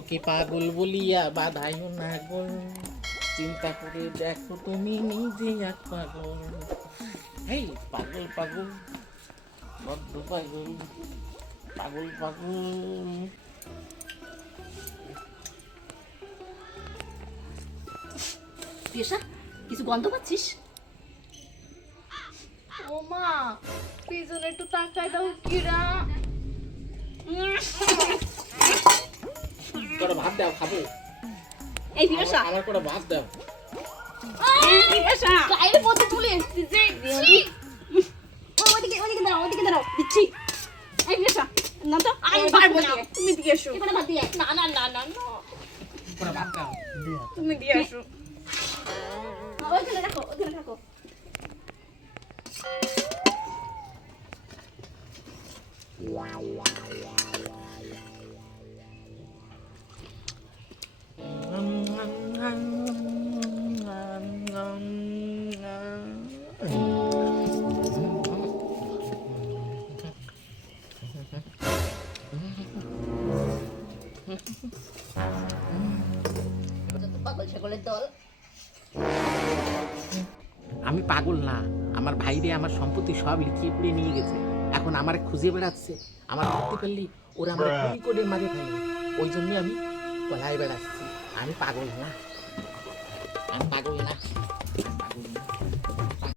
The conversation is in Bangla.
অন্যকে পাগল বলিয়া বাধাইও না গো, চিন্তা করে দেখো তুমি নিজে এক পাগল। হেই পাগল পাগল, বড্ড পাগল, পাগল পাগল। পিয়াসা, কিছু গন্ধ পাচ্ছিস? ও মা, পিছনে একটু তাকায় দাও কিরা। করে ভাত দাও, খাবো। এই পিয়াসা, আমার করে ভাত দাও। এই পিয়াসা, গায়ের মধ্যে তুলে এসেছি যে ওদিকে দাঁড়াও, দিচ্ছি। এই পিয়াসা, না তো আমি পারবো না, তুমি দিয়ে এসো। এখানে ভাত দিয়ে। না না না না না, করে ভাত দাও। তুমি দিয়ে এসো। ওইখানে রাখো। পাগল ছাগলের দল। আমি পাগল না, আমার ভাইরে আমার সম্পত্তি সব লিখিয়ে পুড়িয়ে নিয়ে গেছে, এখন আমার খুঁজে বেড়াচ্ছে। আমার ধরতে পারলি ওরা আমার গুলি করে মারে ফেলে, ওই জন্য আমি পলায় বেড়াচ্ছি। আমি পাগল না।